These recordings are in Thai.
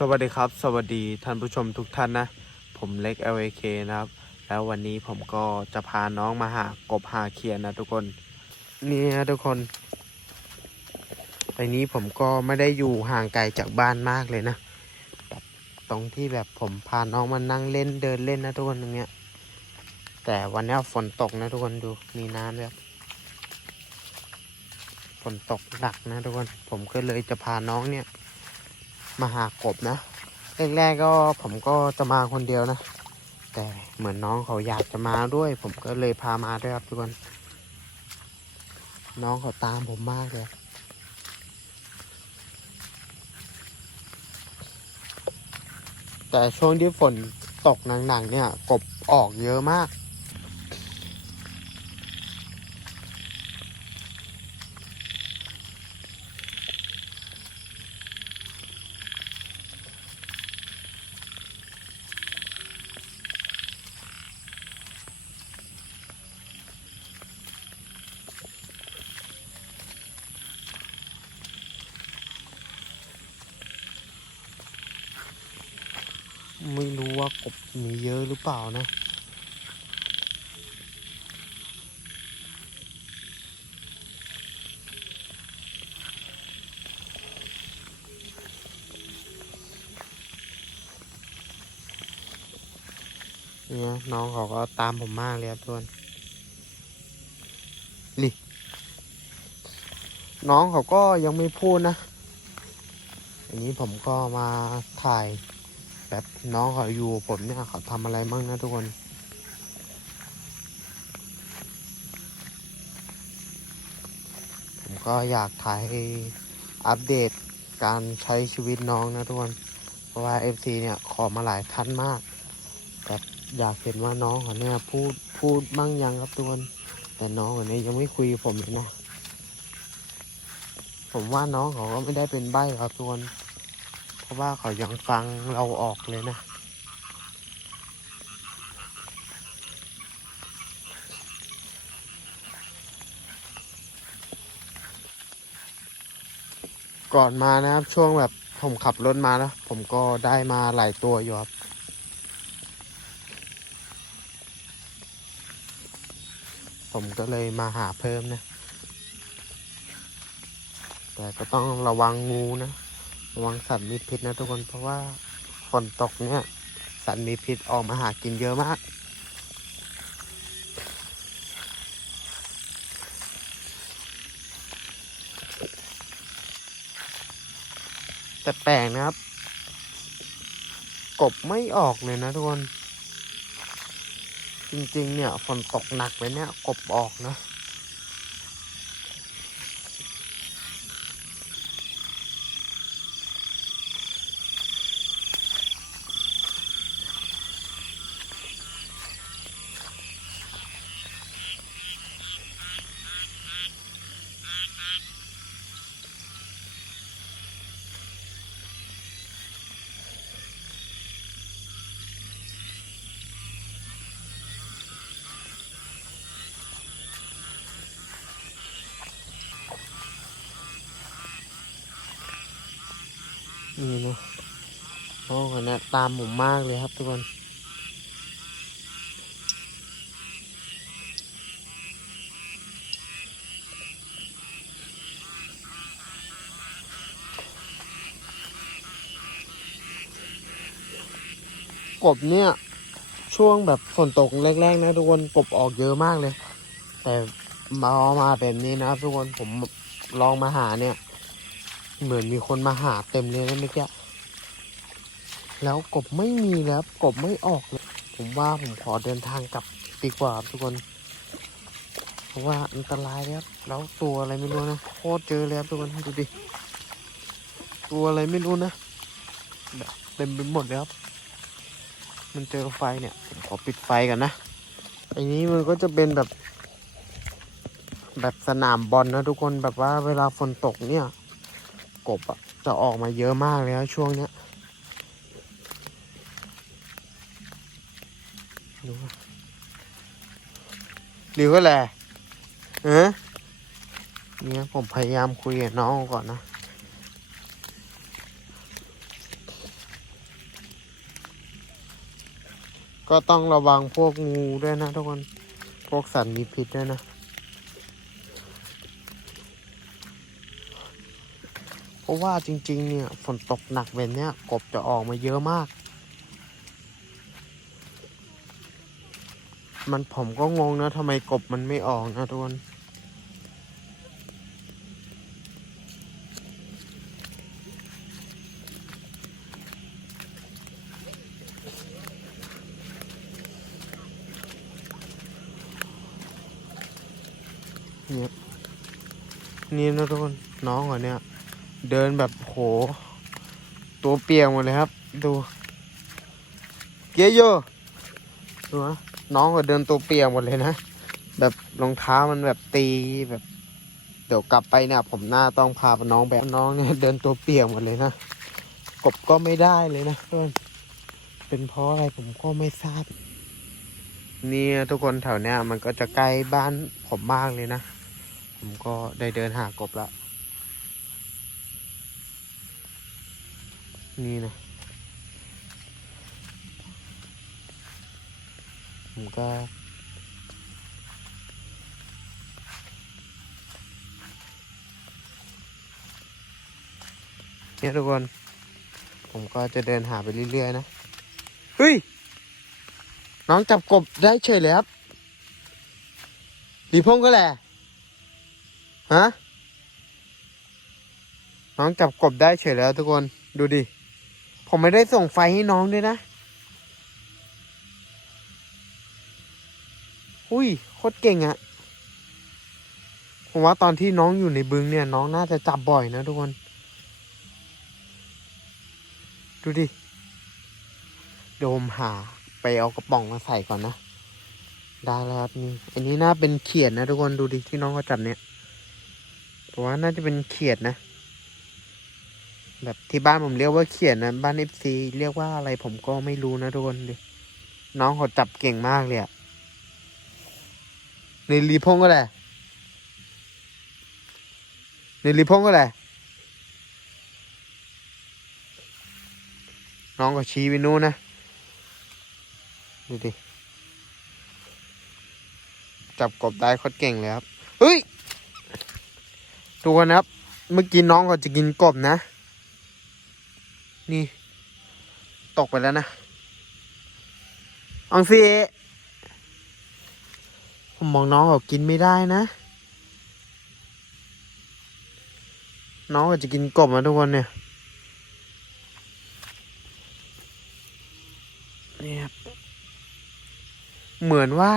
สวัสดีครับ สวัสดีท่านผู้ชมทุกท่านนะ ผมเล็ก LAK นะครับ แล้ววันนี้ผมก็จะพาน้องมาหากบหาเขียนนะทุกคนนี่นะทุกคนตอนนี้ผมก็ไม่ได้อยู่ห่างไกลจากบ้านมากเลยนะแบบตรงที่แบบผมพาน้องมานั่งเล่นเดินเล่นนะทุกคนตรงเนี้ยแต่วันนี้ฝนตกนะทุกคนดูมีน้ำแบบฝนตกหนักนะทุกคนผมก็เลยจะพาน้องเนี่ย มาหากบนะแรกๆก็ผมก็จะมาคนเดียวนะ แต่เหมือนน้องเขาอยากจะมาด้วย ผมก็เลยพามาด้วยครับทุกคนน้องเขาตามผมมากเลยแต่ช่วงที่ฝนตกหนักๆเนี่ย กบออกเยอะมาก ไม่รู้ว่ากบมีเยอะหรือเปล่านะ เนี่ยน้องเขาก็ตามผมมากเลยครับทุกคนลิน้องเขาก็ยังไม่พูดนะ อันนี้ผมก็มาถ่าย น้องเขาอยู่ผมเนี่ยเขาทำอะไรบ้างนะทุกคน ผมก็อยากถ่ายให้อัปเดตการใช้ชีวิตน้องนะทุกคน เพราะว่า FC เนี่ยขอมาหลายท่านมากแบบอยากเห็นว่าน้องเขาเนี่ยพูดพูดบ้างยังครับทุกคน แต่น้องเขาเนี่ยยังไม่คุยผมเลยนะ ผมว่าน้องเขาก็ไม่ได้เป็นใบ้ครับทุกคน ราะว่าเขายังฟังเราออกเลยนะ ก่อนมานะครับ ช่วงแบบผมขับรถมานะ ผมก็ได้มาหลายตัวอยู่ครับผมก็เลยมาหาเพิ่มนะ แต่ก็ต้องระวังงูนะ ระวังสัตว์มีพิษนะทุกคนเพราะว่าฝนตกเนี่ยสัตว์มีพิษออกมาหากินเยอะมากแต่แปลกนะครับ กบไม่ออกเลยนะทุกคน จริงๆ เนี่ยฝนตกหนักไปเนี่ย กบออกนะ นี่เนาะน้องคนนี้ตามผมมากเลยครับทุกคนกบเนี่ยช่วงแบบฝนตกแรกๆนะทุกคนกบออกเยอะมากเลย แต่มามาแบบนี้นะครับทุกคนผมลองมาหาเนี่ย เหมือนมีคนมาหาเต็มเลยนะเมื่อกี้แล้วกบไม่มีแล้วกบไม่ออกเลยผมว่าผมขอเดินทางกลับดีกว่าทุกคน เพราะว่าอันตรายแล้วแล้วตัวอะไรไม่รู้นะโคตรเจอเลยครับทุกคนดูดิตัวอะไรไม่รู้นะแบบเต็มไปหมดเลยครับมันเจอไฟเนี่ยผมขอปิดไฟกันนะอันนี้มันก็จะเป็นแบบ แบบสนามบอลนะทุกคนแบบว่าเวลาฝนตกเนี่ย บอะจะออกมาเยอะมากเลยนะช่วงเนี้ยดูหรือก็แหละเออเนี่ยผมพยายามคุยกับน้องก่อนนะก็ต้องระวังพวกงูด้วยนะทุกคน พวกสัตว์มีพิษด้วยนะ ราะว่าจริงๆ เนี่ยฝนตกหนักแบบเนี้ยกบจะออกมาเยอะมาก มันผมก็งงนะทำไมกบมันไม่ออกนะทุกคนเนี่ยนี่นะทุกคนน้องเหรอเนี่ย เดินแบบโห ตัวเปียกหมดเลยครับ ดูเกียโยดูนะน้องก็เดินตัวเปียกหมดเลยนะ แบบรองเท้ามันแบบตีแบบ เดี๋ยวกลับไปเนี่ยผมหน้าต้องพาน้องแบบน้องเนี่ยเดินตัวเปียกหมดเลยนะกบก็ไม่ได้เลยนะทุกคนเป็นเพราะอะไรผมก็ไม่ทราบ เนี่ยทุกคนแถวเนี้ยมันก็จะใกล้บ้านผมมากเลยนะ ผมก็ได้เดินหากบละ นี่นะผมก็เนี่ยทุกคน ผมก็จะเดินหาไปเรื่อยๆนะ เฮ้ย น้องจับกบได้เฉยเลยครับดีพงก็แหละฮะ น้องจับกบได้เฉยแล้วทุกคน ดูดิ ผมไม่ได้ส่งไฟให้น้องด้วยนะ อุ้ยโคตรเก่งอะผมว่าตอนที่น้องอยู่ในบึงเนี่ย น้องน่าจะจับบ่อยนะทุกคน ดูดิเดี๋ยวผมหาไปเอากระป๋องมาใส่ก่อนนะ ได้แล้วครับนี่ อันนี้น่าเป็นเขียดนะทุกคนดูดิที่น้องเขาจับเนี่ยผมว่าน่าจะเป็นเขียดนะ แบบที่บ้านผมเรียกว่าเขียดนะบ้านเอฟซีเรียกว่าอะไรผมก็ไม่รู้นะทุกคนดิน้องเขาจับเก่งมากเลยอะในรีพงก็แหละในรีพงก็แหละน้องก็ชี้ไปนู้นนะดูดิจับกบได้โคตรเก่งเลยครับเฮ้ยทุกคนนะครับ เมื่อกี้น้องก็จะกินกบนะ นี่ ตกไปแล้วนะอังซีผมมองน้องเขากินไม่ได้นะ น้องก็จะกินกบนะทุกคนเนี่ยเนี่ยครับเหมือนว่า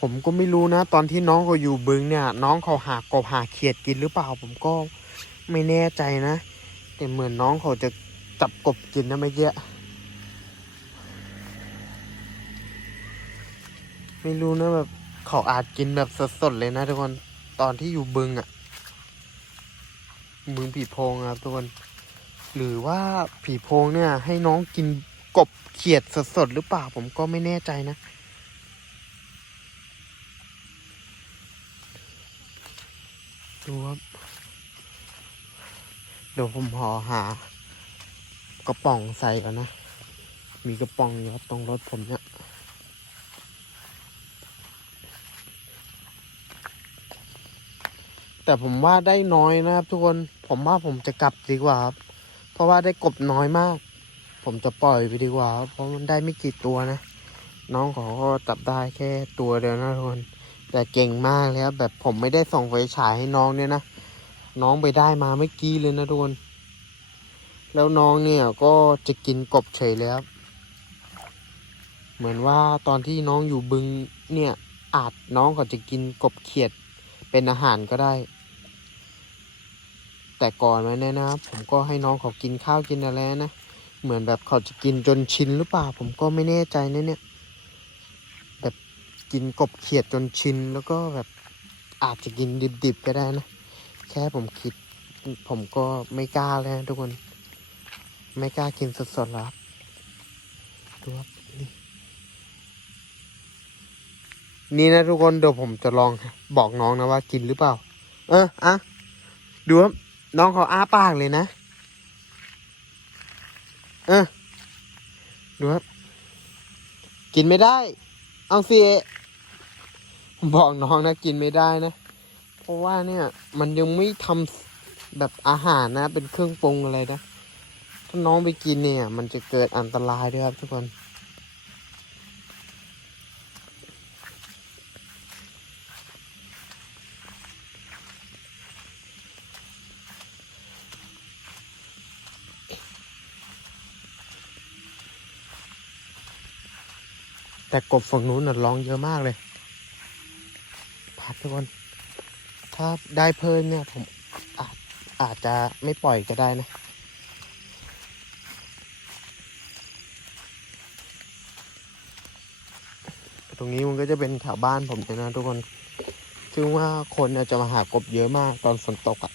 ผมก็ไม่รู้นะ ตอนที่น้องเขาอยู่บึงเนี่ย น้องเขาหากบหาเขียดกินหรือเปล่า ผมก็ไม่แน่ใจนะ แต่เหมือนน้องเขาจะ จับกบกินนะเมื่อกี้ไม่รู้นะแบบเขาอาจกินแบบสดๆเลยนะทุกคนตอนที่อยู่บึงอะ่ะ บึงผีโพงครับทุกคน หรือว่าผีโพงเนี่ย ให้น้องกินกบเขียดสดๆหรือเปล่าผมก็ไม่แน่ใจนะดูครับเดี๋ยวผมหอหา กระป๋องใส่ก่อนนะ มีกระป๋องอยู่ครับตรงรถผมเนี่ยแต่ผมว่าได้น้อยนะครับ ทุกคนผมว่าผมจะกลับดีกว่าครับ เพราะว่าได้กบน้อยมาก ผมจะปล่อยไปดีกว่า เพราะมันได้ไม่กี่ตัวนะ น้องเขาก็จับได้แค่ตัวเดียวนะทุกคนแต่เก่งมากเลยครับแบบผมไม่ได้ส่งไฟฉายให้น้องเนี่ยนะ น้องไปได้มาเมื่อกี้เลยนะทุกคน แล้วน้องเนี่ยก็จะกินกบเฉยเลยครับ เหมือนว่าตอนที่น้องอยู่บึงเนี่ยอาจน้องเขาจะกินกบเขียดเป็นอาหารก็ได้ แต่ก่อนมาเนี่ยนะครับผมก็ให้น้องเขากินข้าวกินอะไรนะ เหมือนแบบเขาจะกินจนชินหรือเปล่า ผมก็ไม่แน่ใจนะเนี่ย แบบกินกบเขียดจนชินแล้วก็แบบอาจจะกินดิบๆก็ได้นะ แค่ผมคิดผมก็ไม่กล้าเลยนะทุกคน ไม่กล้ากินสดๆแล้วครับดูครับนี่นี่นะทุกคนเดี๋ยวผมจะลองบอกน้องนะว่ากินหรือเปล่า เอออะดูครับน้องเขาอ้าปากเลยนะ เออดูครับ กินไม่ได้ เอาสิบอกน้องนะกินไม่ได้นะ เพราะว่าเนี่ย มันยังไม่ทำแบบอาหารนะ เป็นเครื่องปรุงอะไรนะ ถ้าน้องไปกินเนี่ย มันจะเกิดอันตรายด้วยครับทุกคนแต่กบฝั่งนู้นน่ะร้องเยอะมากเลยพัดทุกคน ถ้าได้เพิ่มเนี่ย ผมอาจอาจจะไม่ปล่อยก็ได้นะ ตรงนี้มันก็จะเป็นแถวบ้านผมนะทุกคน ซึ่งว่าคนอาจจะมาหากบเยอะมากตอนฝนตกอะ่ะ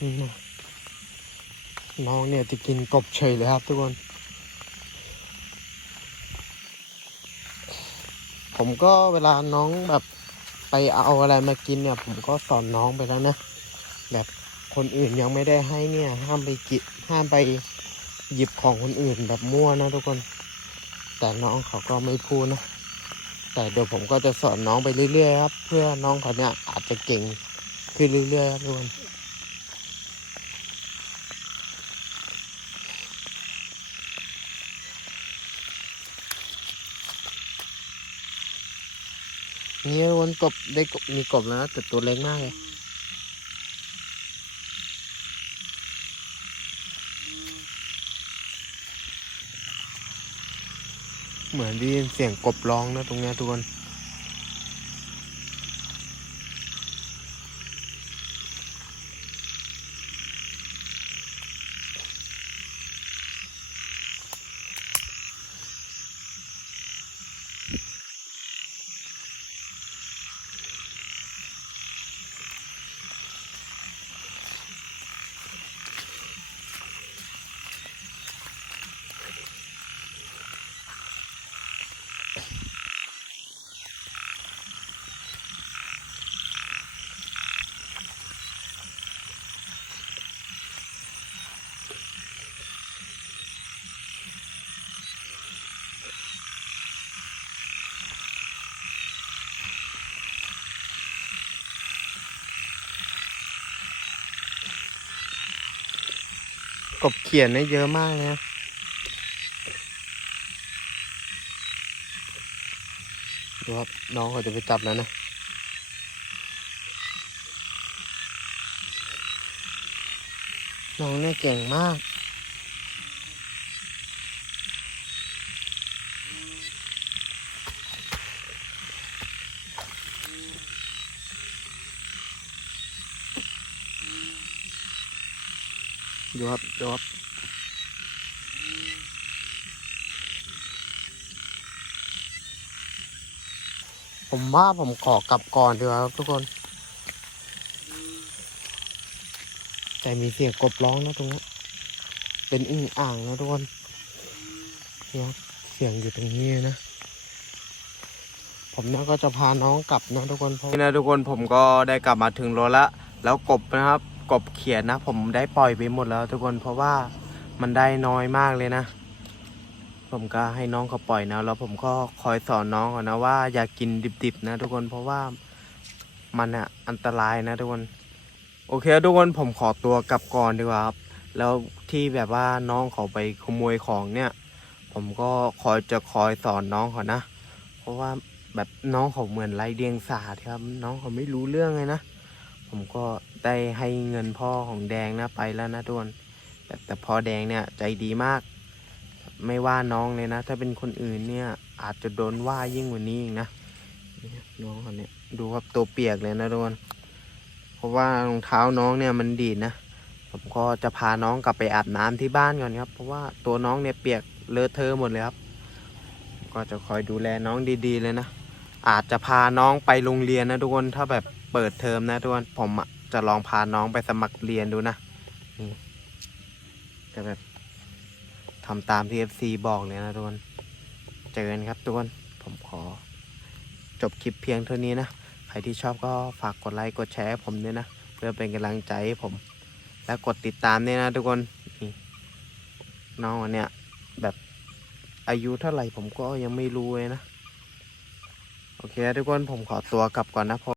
นี่นะน้องเนี่ยจะกินกบเฉยเลยครับทุกคน ผมก็เวลาน้องแบบไปเอาอะไรมากินเนี่ย ผมก็สอนน้องไปแล้วนะ แบบคนอื่นยังไม่ได้ให้เนี่ย ห้ามไปกินห้ามไปหยิบของคนอื่นแบบมั่วนะทุกคน แต่น้องเขาก็ไม่พูดนะ แต่เดี๋ยวผมก็จะสอนน้องไปเรื่อยๆครับ เพื่อน้องเขาเนี่ยอาจจะเก่งขึ้นเรื่อยๆครับทุกคนนี่วนกบได้กบมีกบแล้วแต่ตัวเล็กมากเลย เหมือนได้ยินเสียงกบร้องนะตรงนี้ทุกคน ขียนได้เยอะมากนะดูครับน้องเขาจะไปจับแล้วนะน้องเนี่ยเก่งมาก ครับดูครับผมว่าผมขอกลับก่อนดีกว่าครับทุกคน แต่มีเสียงกบร้องนะตรงนี้เป็นอึ่งอ่างนะทุกคนเนี่ยเสียงอยู่ตรงนี้นะ ผมนี่ยก็จะพาน้องกลับนะทุกคนเพราะนะทุกคนผมก็ได้กลับมาถึงรถละ แล้วกบนะครับ กบเขียนนะ ผมได้ปล่อยไปหมดแล้วทุกคนเพราะว่ามันได้น้อยมากเลยนะ ผมก็ให้น้องเขาปล่อยนะ แล้วผมก็คอยสอนน้องเขานะว่าอย่ากกินดิบๆนะ ทุกคนเพราะว่ามันอะอันตรายนะ ทุกคน โอเค ทุกคนผมขอตัวกลับก่อนดีกว่าครับแล้วที่แบบว่าน้องเขาไปขโมยของเนี่ย ผมก็คอยจะคอยสอนน้องเขานะ เพราะว่าแบบน้องเขาเหมือนไรเดียงสาครับ น้องเขาไม่รู้เรื่องเลยนะ ผมก็ ได้ให้เงินพ่อของแดงนะไปแล้วนะทุกคนแต่แต่พอแดงเนี่ยใจดีมาก ไม่ว่าน้องเลยนะ ถ้าเป็นคนอื่นเนี่ยอาจจะโดนว่ายิ่งกว่านี้อีกนะน้องคนเนี้ยดูครับตัวเปียกเลยนะทุกคนเพราะว่ารองเท้าน้องเนี่ยมันดีดนะผมก็จะพาน้องกลับไปอาบน้ำที่บ้านก่อนครับเพราะว่าตัวน้องเนี่ยเปียกเลอะเทอะหมดเลยครับ ก็จะคอยดูแลน้องดีๆเลยนะอาจจะพาน้องไปโรงเรียนนะทุกคนถ้าแบบเปิดเทอมนะทุกคนผมอะ จะลองพาน้องไปสมัครเรียนดูนะจะแบบทำตามที่ FC บอกเลยนะทุกคนเจอกันครับทุกคนผมขอ จบคลิปเพียงเท่านี้นะ ใครที่ชอบก็ฝากกดไลค์กดแชร์ให้ผมด้วยนะ เพื่อเป็นกำลังใจให้ผม และกดติดตามด้วยนะทุกคนนี่น้องอันเนี้ยแบบอายุเท่าไหร่ผมก็ยังไม่รู้เลยนะ โอเคทุกคนผมขอตัวกลับก่อนนะผม